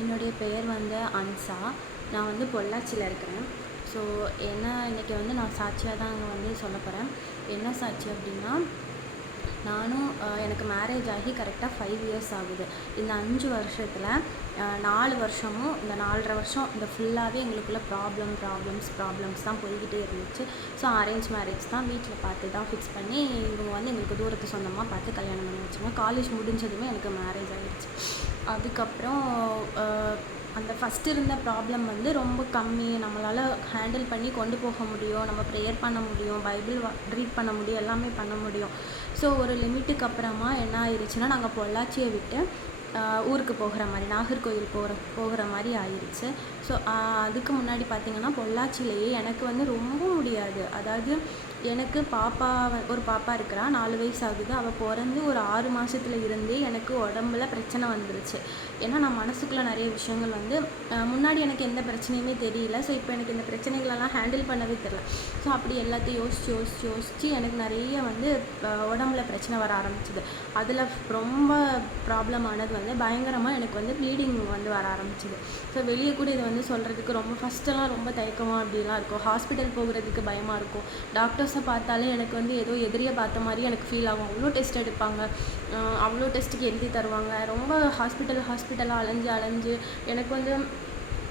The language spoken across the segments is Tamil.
என்னுடைய பெயர் வந்து அன்சா. நான் வந்து பொள்ளாச்சியில் இருக்கிறேன். ஸோ இன்றைக்கி வந்து நான் சாட்சியாக தான் அங்கே வந்து சொல்ல போகிறேன். என்ன சாட்சி அப்படின்னா, எனக்கு மேரேஜ் ஆகி கரெக்டாக 5 இயர்ஸ் ஆகுது. இந்த 5 வருஷத்தில் 4 வருஷமும் இந்த 4.5 வருஷம் இந்த ஃபுல்லாகவே எங்களுக்குள்ள ப்ராப்ளம்ஸ் தான் போய்கிட்டே இருந்துச்சு. ஸோ அரேஞ்ச் மேரேஜ் தான், வீட்டில் பார்த்து தான் ஃபிக்ஸ் பண்ணி இவங்க வந்து எங்களுக்கு தூரத்து சொந்தமாக பார்த்து கல்யாணம் பண்ணி வச்சாங்க. காலேஜ் முடிஞ்சதுமே எனக்கு மேரேஜ் ஆகிடுச்சு. அதுக்கப்புறம் அந்த ஃபஸ்ட்டு இருந்த ப்ராப்ளம் வந்து ரொம்ப கம்மி, நம்மளால் ஹேண்டில் பண்ணி கொண்டு போக முடியும், நம்ம ப்ரேயர் பண்ண முடியும், பைபிள் ரீட் பண்ண முடியும், எல்லாமே பண்ண முடியும். ஸோ ஒரு லிமிட்டுக்கு அப்புறமா என்ன ஆயிடுச்சுன்னா, நாங்கள் பொள்ளாச்சியை விட்டு ஊருக்கு போகிற மாதிரி, நாகர்கோவில் போகிற மாதிரி ஆயிடுச்சு. ஸோ அதுக்கு முன்னாடி பார்த்திங்கன்னா பொள்ளாச்சியிலேயே எனக்கு வந்து ரொம்ப முடியாது. அதாவது எனக்கு ஒரு பாப்பா இருக்கிறா, 4 வயசு ஆகுது. அவள் பிறந்து ஒரு 6 மாதத்துல இருந்தே எனக்கு உடம்புல பிரச்சனை வந்துருச்சு. ஏன்னா நான் மனசுக்குள்ளே நிறைய விஷயங்கள் வந்து முன்னாடி எனக்கு எந்த பிரச்சனையுமே தெரியல. ஸோ இப்போ எனக்கு இந்த பிரச்சனைகளெல்லாம் ஹேண்டில் பண்ணவே தெரியல. ஸோ அப்படி எல்லாத்தையும் யோசித்து எனக்கு நிறைய வந்து உடம்புல பிரச்சனை வர ஆரம்பிச்சிது. அதில் ரொம்ப ப்ராப்ளம் ஆனது வந்து பயங்கரமாக எனக்கு வந்து ப்ளீடிங் வந்து வர ஆரம்பிச்சிது. ஸோ வெளியே கூட இதை வந்து சொல்கிறதுக்கு ஃபஸ்ட்டெல்லாம் ரொம்ப தயக்கமாக அப்படிலாம் இருக்கும். ஹாஸ்பிட்டல் போகிறதுக்கு பயமாக இருக்கும். டாக்டர்ஸை பார்த்தாலே எனக்கு வந்து ஏதோ எதிரியை பார்த்த மாதிரி எனக்கு ஃபீல் ஆகும். அவ்வளோ டெஸ்ட் எடுப்பாங்க, அவ்வளோ டெஸ்ட்டுக்கு எழுதி தருவாங்க. ரொம்ப ஹாஸ்பிட்டலாக அலைஞ்சு எனக்கு வந்து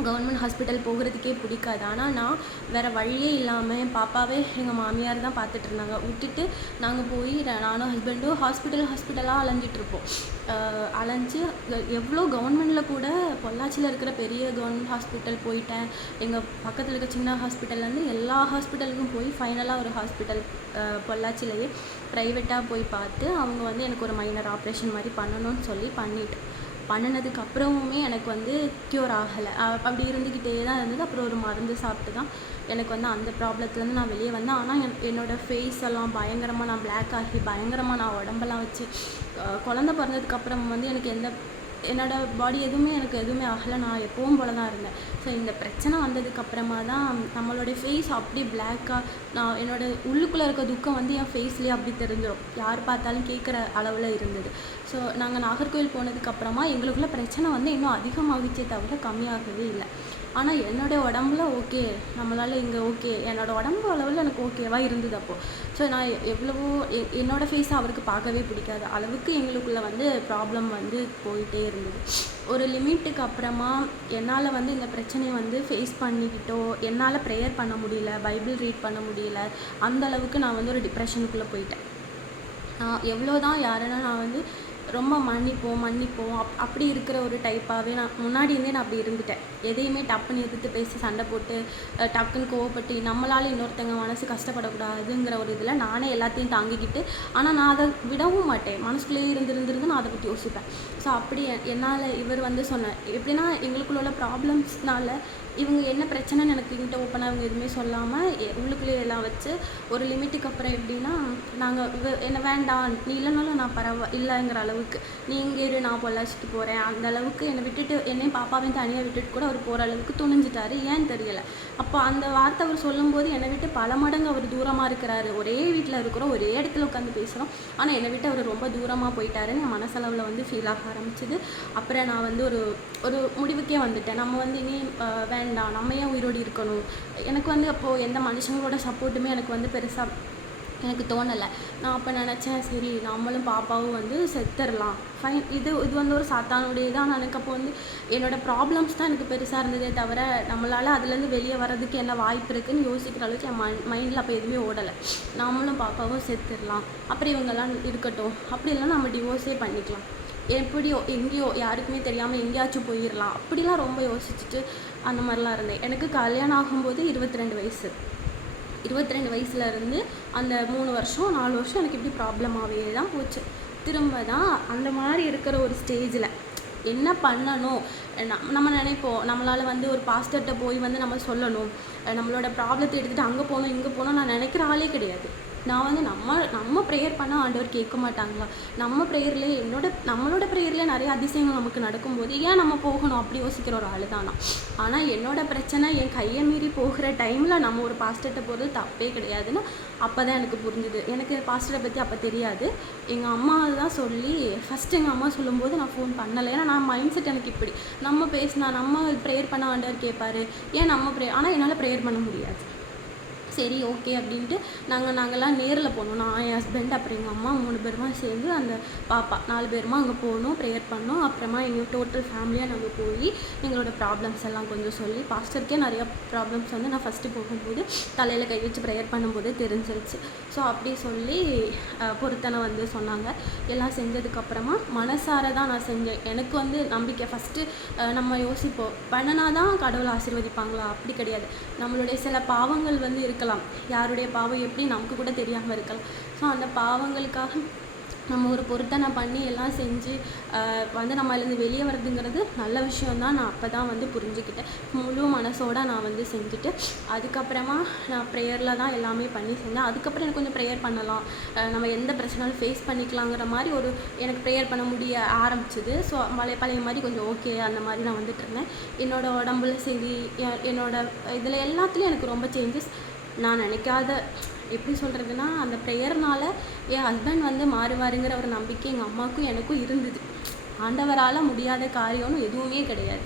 கவர்மெண்ட் ஹாஸ்பிட்டல் போகிறதுக்கே பிடிக்காது. ஆனால் நான் வேறு வழியே இல்லாமல் பாப்பாவே எங்கள் மாமியார் தான் பார்த்துட்டு இருந்தாங்க. விட்டுட்டு நாங்கள் போய் நானும் ஹஸ்பண்டும் ஹாஸ்பிட்டலாக அலைஞ்சிட்ருப்போம். அலைஞ்சு எவ்வளோ கவர்மெண்ட்டில் கூட பொள்ளாச்சியில் இருக்கிற பெரிய கவர்மெண்ட் ஹாஸ்பிட்டல் போயிட்டேன். எங்கள் பக்கத்தில் இருக்க சின்ன ஹாஸ்பிட்டல்லேருந்து எல்லா ஹாஸ்பிட்டலுக்கும் போய் ஃபைனலாக ஒரு ஹாஸ்பிட்டல் பொள்ளாச்சியிலேயே ப்ரைவேட்டாக போய் பார்த்து அவங்க வந்து எனக்கு ஒரு மைனர் ஆப்ரேஷன் மாதிரி பண்ணணும்னு சொல்லி பண்ணினதுக்கு அப்புறமுமே எனக்கு வந்து க்யூர் ஆகலை. அப்படி இருந்துக்கிட்டே தான் இருந்தது. அப்புறம் ஒரு மருந்து சாப்பிட்டு தான் எனக்கு வந்து அந்த ப்ராப்ளத்துலேருந்து நான் வெளியே வந்தேன். ஆனால் என்னோடய ஃபேஸ் எல்லாம் பயங்கரமாக நான் பிளாக் ஆகி பயங்கரமாக நான் உடம்பெல்லாம் வச்சு குழந்த பிறந்ததுக்கப்புறம் வந்து எனக்கு என்னோடய பாடி எனக்கு எதுவுமே ஆகலை. நான் எப்பவும் போல தான் இருந்தேன். ஸோ இந்த பிரச்சனை வந்ததுக்கப்புறமா தான் நம்மளுடைய ஃபேஸ் அப்படி பிளாக்காக நான் உள்ளுக்குள்ளே இருக்க துக்கம் வந்து என் ஃபேஸ்லேயே அப்படி தெரிஞ்சிடும். யார் பார்த்தாலும் கேட்குற அளவில் இருந்தது. ஸோ நாங்கள் நாகர்கோவில் போனதுக்கப்புறமா எங்களுக்குள்ள பிரச்சனை வந்து இன்னும் அதிகமாகிச்சே தவிர கம்மியாகவே இல்லை. ஆனால் என்னோடய உடம்புல ஓகே, நம்மளால் இங்கே ஓகே, என்னோடய உடம்பு அளவில் எனக்கு ஓகேவாக இருந்தது அப்போது. ஸோ நான் எவ்வளவோ என்னோடய ஃபேஸை அவருக்கு பார்க்கவே பிடிக்காத அளவுக்கு எங்களுக்குள்ளே வந்து ப்ராப்ளம் வந்து போயிட்டே இருந்தது. ஒரு லிமிட்டுக்கு அப்புறமா என்னால் வந்து இந்த பிரச்சனையை வந்து ஃபேஸ் பண்ணிக்கிட்டோ, என்னால் ப்ரேயர் பண்ண முடியல, பைபிள் ரீட் பண்ண முடியல, அந்த நான் வந்து ஒரு டிப்ரெஷனுக்குள்ளே போயிட்டேன். எவ்வளோ தான் யாருன்னா நான் வந்து ரொம்ப மன்னிப்போம் அப்படி இருக்கிற ஒரு டைப்பாகவே நான் முன்னாடி இருந்தே நான் அப்படி இருந்துட்டேன். எதையுமே டப்புன்னு எதிர்த்து பேசி சண்டை போட்டு டக்குன்னு கோவப்பட்டு நம்மளால் இன்னொருத்தங்க மனசு கஷ்டப்படக்கூடாதுங்கிற ஒரு இதில் நானே எல்லாத்தையும் தாங்கிக்கிட்டு, ஆனால் நான் அதை விடவும் மாட்டேன். மனசுக்குள்ளேயே இருந்து நான் அதை பற்றி யோசிப்பேன். ஸோ அப்படி என்னால் இவர் வந்து சொன்னார். எப்படின்னா எங்களுக்குள்ள உள்ள ப்ராப்ளம்ஸ்னால இவங்க என்ன பிரச்சனைன்னு எனக்கு என்கிட்ட ஓப்பனாக இவங்க எதுவுமே சொல்லாமல் உள்ளுக்குள்ளேயே எல்லாம் வச்சு ஒரு லிமிட்டுக்கு அப்புறம் எப்படின்னா, நாங்கள் என்ன வேண்டாம், நீ இல்லைனாலும் நான் இல்லைங்கிற அளவுக்கு, நீ இங்கே இரு, நான் பொள்ளாச்சிக்கு போகிறேன், அந்த அளவுக்கு என்னையும் பாப்பாவையும் தனியாக விட்டுட்டு கூட அவர் போகிற அளவுக்கு துணிஞ்சிட்டாரு. ஏன்னு தெரியலை. அப்போ அந்த வார்த்தை அவர் சொல்லும்போது என்னை விட்டு பல மடங்கு அவர் தூரமாக இருக்கிறாரு. ஒரே வீட்டில் இருக்கிறோம், ஒரே இடத்துல உட்காந்து பேசுகிறோம், ஆனால் என்னை விட்டு அவர் ரொம்ப தூரமாக போயிட்டாருன்னு என் மனசளவில் வந்து ஃபீல் ஆக ஆரம்பிச்சிது. அப்புறம் நான் வந்து ஒரு முடிவுக்கே வந்துட்டேன். நம்ம வந்து இனி வேண்டாம், நம்ம ஏன் உயிரோடு இருக்கணும். எனக்கு வந்து அப்போது எந்த மனுஷங்களோட சப்போர்ட்டுமே எனக்கு வந்து பெருசாக எனக்கு தோணலை. நான் அப்போ நினச்சேன், சரி நம்மளும் பாப்பாவும் வந்து செத்துடலாம், ஃபைன், இது வந்து ஒரு சாத்தானுடைய தான். எனக்கு அப்போ வந்து என்னோடய ப்ராப்ளம்ஸ் தான் எனக்கு பெருசாக இருந்ததே தவிர நம்மளால் அதுலேருந்து வெளியே வர்றதுக்கு என்ன வாய்ப்பு இருக்குதுன்னு யோசிக்கிற அளவுக்கு என் மைண்டில் அப்போ எதுவுமே ஓடலை. நம்மளும் பாப்பாவும் செத்துடலாம், அப்புறம் இவங்கெல்லாம் இருக்கட்டும், அப்படி இல்லைனா நம்ம டிவோர்ஸே பண்ணிக்கலாம், எப்படியோ எங்கேயோ யாருக்குமே தெரியாமல் எங்கேயாச்சும் போயிடலாம், அப்படிலாம் ரொம்ப யோசிச்சுட்டு அந்த மாதிரிலாம் இருந்தேன். எனக்கு கல்யாணம் ஆகும்போது 22 வயசு. 22 வயசுலேருந்து அந்த 3 வருஷம் 4 வருஷம் எனக்கு இப்படி ப்ராப்ளமாகவே தான் போச்சு. திரும்ப தான் அந்த மாதிரி இருக்கிற ஒரு ஸ்டேஜில் என்ன பண்ணணும், நம்ம நினைப்போம் நம்மளால் வந்து ஒரு பாஸ்டர்கிட்ட போய் வந்து நம்ம சொல்லணும், நம்மளோட ப்ராப்ளத்தை எடுத்துகிட்டு அங்கே போகணும் இங்கே போகணும் நான் நினைக்கிற ஆளே கிடையாது. நான் வந்து நம்ம ப்ரேயர் பண்ணால் ஆண்டவர் கேட்க மாட்டாங்களா? நம்ம ப்ரேயர்லேயே நம்மளோட ப்ரேயர்லேயே நிறைய அதிசயங்கள் நமக்கு நடக்கும்போது ஏன் நம்ம போகணும் அப்படி யோசிக்கிற ஒரு ஆள் தான் நான். ஆனால் என்னோட பிரச்சனை என் கையை மீறி போகிற டைமில் நம்ம ஒரு பாஸ்டர்கிட்ட போகிறது தப்பே கிடையாதுன்னு அப்போ தான் எனக்கு புரிஞ்சுது. எனக்கு பாஸ்டரை பற்றி அப்போ தெரியாது. எங்கள் அம்மா தான் சொல்லி ஃபஸ்ட்டு எங்கள் அம்மா சொல்லும்போது நான் ஃபோன் பண்ணலை. ஏன்னா நான் மைண்ட் செட் எனக்கு இப்படி நம்ம பேசினா நம்ம ப்ரேயர் பண்ண ஆண்டவர் கேட்பாரு, ஏன் நம்ம ஆனால் என்னால் ப்ரேயர் பண்ண முடியாது. சரி ஓகே அப்படின்ட்டு நாங்கள்லாம் நேரில் போனோம். நான் என் ஹஸ்பண்ட் அப்புறம் எங்கள் அம்மா 3 பேருமா சேர்ந்து அந்த பாப்பா 4 பேருமா அங்கே போனோம், ப்ரேயர் பண்ணோம். அப்புறமா எங்கள் டோட்டல் ஃபேமிலியாக நாங்கள் போய் எங்களோட ப்ராப்ளம்ஸ் எல்லாம் கொஞ்சம் சொல்லி பாஸ்டருக்கே நிறையா ப்ராப்ளம்ஸ் வந்து நான் ஃபஸ்ட்டு போகும்போது தலையில் கை வச்சு ப்ரேயர் பண்ணும்போது தெரிஞ்சிருச்சு. ஸோ அப்படி சொல்லி பொருத்தனை வந்து சொன்னாங்க. எல்லாம் செஞ்சதுக்கப்புறமா மனசார தான் நான் செஞ்சேன். எனக்கு வந்து நம்பிக்கை ஃபஸ்ட்டு நம்ம யோசிப்போம் பண்ணினா தான் கடவுளை ஆசீர்வதிப்பாங்களா? அப்படி கிடையாது. நம்மளுடைய சில பாவங்கள் வந்து இருக்கலாம், யாருடைய பாவம் எப்படி நமக்கு கூட தெரியாமல் இருக்கலாம். ஸோ அந்த பாவங்களுக்காக நம்ம ஒரு பொருத்தனை பண்ணி எல்லாம் செஞ்சு வந்து நம்ம அதுலேருந்து வெளியே வர்றதுங்கிறது நல்ல விஷயந்தான். நான் அப்போ தான் வந்து புரிஞ்சுக்கிட்டேன். முழு மனசோடு நான் வந்து செஞ்சுட்டு அதுக்கப்புறமா நான் ப்ரேயரில் தான் எல்லாமே பண்ணி செஞ்சேன். அதுக்கப்புறம் எனக்கு கொஞ்சம் ப்ரேயர் பண்ணலாம், நம்ம எந்த பிரச்சனாலும் ஃபேஸ் பண்ணிக்கலாங்கிற மாதிரி ஒரு எனக்கு ப்ரேயர் பண்ண முடிய ஆரம்பிச்சிது. ஸோ பழைய மாதிரி கொஞ்சம் ஓகே அந்த மாதிரி நான் வந்துட்டு இருந்தேன். என்னோடய உடம்புல சரி என்னோட இதில் எல்லாத்துலேயும் எனக்கு ரொம்ப சேஞ்சஸ். நான் நினைக்காத எப்படி சொல்கிறதுனா அந்த ப்ரேயர்னால் என் ஹஸ்பண்ட் வந்து மாறுவாருங்கிற ஒரு நம்பிக்கை எங்கள் அம்மாவுக்கும் எனக்கும் இருந்தது. ஆண்டவரால் முடியாத காரியம்னு எதுவுமே கிடையாது.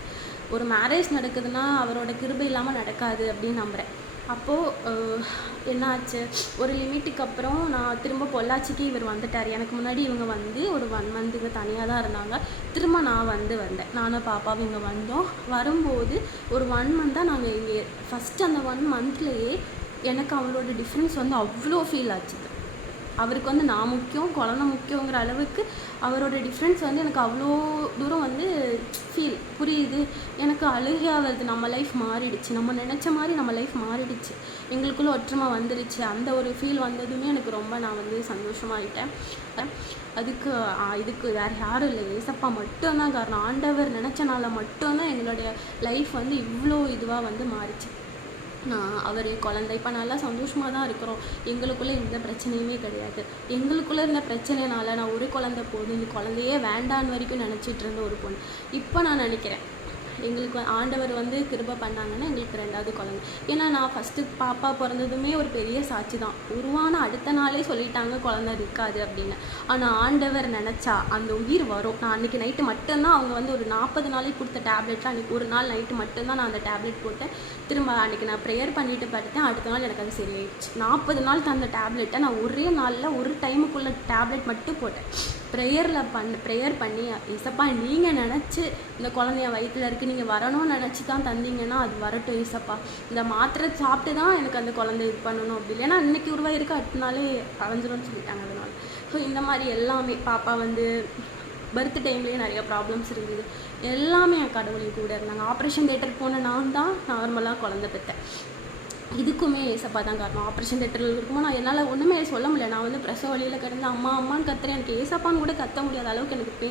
ஒரு மேரேஜ் நடக்குதுன்னா அவரோட கிருபை இல்லாமல் நடக்காது அப்படின்னு நம்புகிறேன். அப்போது என்ன ஆச்சு, ஒரு லிமிட்டுக்கு அப்புறம் நான் திரும்ப பொள்ளாச்சிக்கு இவர் வந்துட்டார். எனக்கு முன்னாடி இவங்க வந்து ஒரு 1 மந்த் இங்கே தனியாக தான் இருந்தாங்க. திரும்ப நான் வந்தேன். நானும் பாப்பாவும் இங்கே வந்தோம். வரும்போது ஒரு 1 மந்தாக நாங்கள் இங்கே ஃபஸ்ட்டு அந்த 1 மந்த்லேயே எனக்கு அவரோட டிஃப்ரென்ஸ் வந்து அவ்வளோ ஃபீல் ஆச்சுது. அவருக்கு வந்து நான் முக்கியம், குழந்தை முக்கியங்கிற அளவுக்கு அவரோட டிஃப்ரென்ஸ் வந்து எனக்கு அவ்வளோ தூரம் வந்து புரியுது. எனக்கு அழுகையாக வருது. நம்ம லைஃப் மாறிடுச்சு, நம்ம நினச்ச மாதிரி நம்ம லைஃப் மாறிடுச்சு, எங்களுக்குள்ளே ஒற்றுமை வந்துடுச்சு. அந்த ஒரு ஃபீல் வந்ததுமே எனக்கு ரொம்ப நான் வந்து சந்தோஷமாகிட்டேன். இதுக்கு வேறு யாரும் இல்லை, ஏசப்பா மட்டும்தான் காரணம். ஆண்டவர் நினச்சனால மட்டும்தான் எங்களுடைய லைஃப் வந்து இவ்வளோ இதுவாக வந்து மாறிச்சு. அவர் குழந்தை இப்போ நல்லா சந்தோஷமாக தான் இருக்கிறோம். எங்களுக்குள்ளே எந்த பிரச்சனையுமே கிடையாது. எங்களுக்குள்ளே இருந்த பிரச்சனைனால நான் ஒரு குழந்தை போதும், இந்த குழந்தையே வேண்டான்னு வரைக்கும் நினச்சிட்டு இருந்த ஒரு பொண்ணு இப்போ நான் நினைக்கிறேன் எங்களுக்கு ஆண்டவர் வந்து கிருபை பண்ணாங்கன்னா எங்களுக்கு 2வது குழந்தை. ஏன்னா நான் ஃபஸ்ட்டு பாப்பா பிறந்ததுமே ஒரு பெரிய சாட்சி தான். உருவான அடுத்த நாளே சொல்லிட்டாங்க குழந்தை இருக்காது அப்படின்னு. ஆனால் ஆண்டவர் நினச்சா அந்த உயிர் வரும். நான் அன்றைக்கி நைட்டு மட்டும்தான் அவங்க வந்து ஒரு 40 நாளைக்கு கொடுத்த டேப்லெட்டில் அன்றைக்கி ஒரு நாள் நைட்டு மட்டும்தான் நான் அந்த டேப்லெட் போட்டேன். திரும்ப அன்றைக்கி நான் ப்ரேயர் பண்ணிவிட்டு படுத்தேன். அடுத்த நாள் எனக்கு அது சரியாயிடுச்சு. 40 நாள் தந்த டேப்லெட்டை நான் ஒரே நாளில் ஒரு டைமுக்குள்ளே டேப்லெட் மட்டும் போட்டேன். ப்ரேயர் பண்ணி ஏசப்பா நீங்கள் நினச்சி இந்த குழந்தைய வயிற்றில் இருக்குது, நீங்கள் வரணும்னு நினச்சி தான் தந்தீங்கன்னா அது வரட்டும் ஏசப்பா. இந்த மாத்திரை சாப்பிட்டு தான் எனக்கு அந்த குழந்தை இது பண்ணணும் அப்படி இல்லை. ஏன்னா இன்றைக்கி உருவாயிருக்கு அடுத்த நாளே அலைஞ்சிரும்னு சொல்லிட்டாங்க. அதனால் ஸோ இந்த மாதிரி எல்லாமே பாப்பா வந்து பர்த் டைம்லேயே நிறைய ப்ராப்ளம்ஸ் இருந்தது. எல்லாமே என் கடவுளையும் கூட இருந்தாங்க. ஆப்ரேஷன் தியேட்டர் போன நான் தான் நார்மலாக குழந்தை பெற்றேன். இதுக்குமே ஏசப்பா தான் காரணம். ஆப்ரேஷன் தியேட்டரில் இருக்கும்போது நான் என்னால் ஒன்றுமே சொல்ல முடியல. நான் வந்து பிரசவ வழியில் கிடந்து அம்மான்னு கத்துறேன். எனக்கு ஏசப்பான்னு கூட கத்த முடியாத அளவுக்கு எனக்கு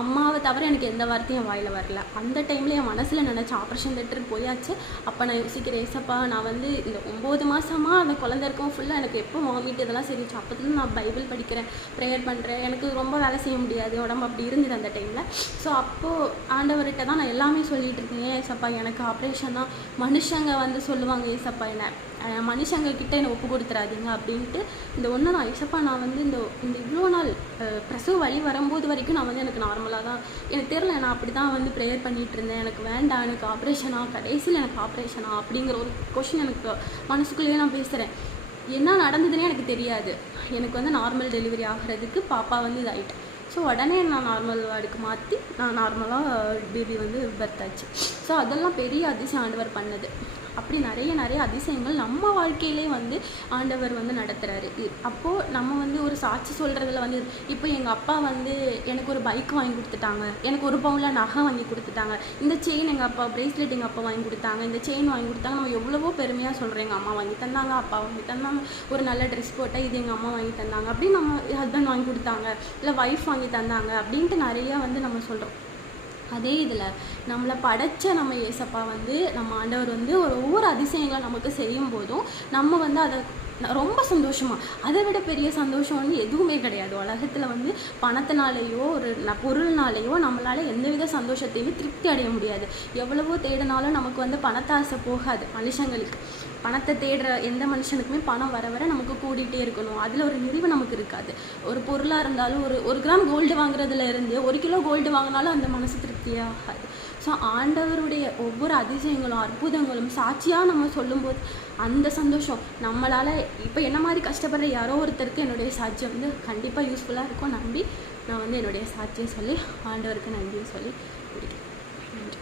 அம்மாவை தவிர எனக்கு எந்த வார்த்தையும் என் வாயில் வரல. அந்த டைமில் என் மனசில் நினச்சேன் ஆப்ரேஷன் தியேட்டருக்கு போயாச்சு. அப்போ நான் யோசிக்கிறேன் ஏசப்பா நான் வந்து இந்த 9 மாதமாக அந்த குழந்தை இருக்கும் ஃபுல்லாக எனக்கு எப்போ வாமிட்டு இதெல்லாம் சரிச்சு. அப்போதுலேருந்து நான் பைபிள் படிக்கிறேன், ப்ரேயர் பண்ணுறேன். எனக்கு ரொம்ப வேலை செய்ய முடியாது, உடம்பு அப்படி இருந்தது அந்த டைமில். ஸோ அப்போது ஆண்டவர்கிட்ட தான் நான் எல்லாமே சொல்லிகிட்டு இருக்கேன். ஏசப்பா எனக்கு ஆப்ரேஷன் தான். மனுஷங்க வந்து சொல்லுவாங்க ஏசப்பா மனுஷங்க கிட்ட என்னை ஒப்பு கொடுத்துறாதீங்க அப்படின்ட்டு இந்த ஒன்று நான் ஏசப்பா நான் வந்து இந்த இவ்வளோ நாள் பிரசவ வலி வரும்போது வரைக்கும் நான் வந்து எனக்கு நார்மலாக தான் எனக்கு தெரியல. நான் அப்படி தான் வந்து ப்ரேயர் பண்ணிகிட்டு இருந்தேன். எனக்கு வேண்டாம், எனக்கு ஆப்ரேஷனா, கடைசியில் எனக்கு ஆப்ரேஷனா அப்படிங்கிற ஒரு கொஷின் எனக்கு மனசுக்குள்ளேயே நான் பேசுகிறேன். என்ன நடந்ததுன்னே எனக்கு தெரியாது. எனக்கு வந்து நார்மல் டெலிவரி ஆகிறதுக்கு பாப்பா வந்து இதாகிட்டேன். ஸோ உடனே நான் நார்மல் வார்டுக்கு மாற்றி நான் நார்மலாக பேபி வந்து பர்த் ஆச்சு. ஸோ அதெல்லாம் பெரிய அதிசயம் ஆண்டவர் பண்ணது. அப்படி நிறைய அதிசயங்கள் நம்ம வாழ்க்கையிலே வந்து ஆண்டவர் வந்து நடத்துகிறாரு. அப்போது நம்ம வந்து ஒரு சாட்சி சொல்கிறதுல வந்து இப்போ எங்கள் அப்பா வந்து எனக்கு ஒரு பைக் வாங்கி கொடுத்துட்டாங்க, எனக்கு 1 பவுனில் நகை வாங்கி கொடுத்துட்டாங்க, இந்த செயின் எங்கள் அப்பா, ப்ரேஸ்லெட் எங்கள் அப்பா வாங்கி கொடுத்தாங்க, இந்த செயின் வாங்கி கொடுத்தாங்க. நம்ம எவ்வளவோ பெருமையாக சொல்கிறோம் எங்கள் அம்மா வாங்கி தந்தாங்க, அப்பா வாங்கி தந்தாங்க, ஒரு நல்ல ட்ரெஸ் போட்டால் இது எங்கள் அம்மா வாங்கி தந்தாங்க அப்படின்னு, நம்ம ஹஸ்பண்ட் வாங்கி கொடுத்தாங்க, இல்லை ஒய்ஃப் வாங்கி தந்தாங்க அப்படின்ட்டு நிறையா வந்து நம்ம சொல்கிறோம். அதே இதில் நம்மளை படைத்த நம்ம ஏசப்பா வந்து நம்ம ஆண்டவர் வந்து ஒவ்வொரு அதிசயங்களை நமக்கு செய்யும் போதும் நம்ம வந்து அதை ரொம்ப சந்தோஷமாக. அதை விட பெரிய சந்தோஷம் வந்து எதுவுமே கிடையாது உலகத்தில். வந்து பணத்தினாலேயோ ஒரு பொருள்னாலேயோ நம்மளால் எந்தவித சந்தோஷத்தையுமே திருப்தி அடைய முடியாது. எவ்வளவோ தேடினாலும் நமக்கு வந்து பணத்தாசை போகாது மனுஷங்களுக்கு. பணத்தை தேடுற எந்த மனுஷனுக்குமே பணம் வர வர நமக்கு கூடிகிட்டே இருக்கணும், அதில் ஒரு நிறைவு நமக்கு இருக்காது. ஒரு பொருளாக இருந்தாலும் ஒரு கிராம் கோல்டு வாங்குறதுல இருந்து 1 கிலோ கோல்டு வாங்கினாலும் அந்த மனசு திருப்தியே ஆகாது. ஸோ ஆண்டவருடைய ஒவ்வொரு அதிசயங்களும் அற்புதங்களும் சாட்சியாக நம்ம சொல்லும்போது அந்த சந்தோஷம் நம்மளால் இப்போ என்ன மாதிரி கஷ்டப்படுற யாரோ ஒருத்தருக்கு என்னுடைய சாட்சியம் வந்து கண்டிப்பாக யூஸ்ஃபுல்லாக இருக்கும் நம்பி நான் வந்து என்னுடைய சாட்சியை சொல்லி ஆண்டவருக்கு நன்றியை சொல்லி முடிக்கிறேன். நன்றி.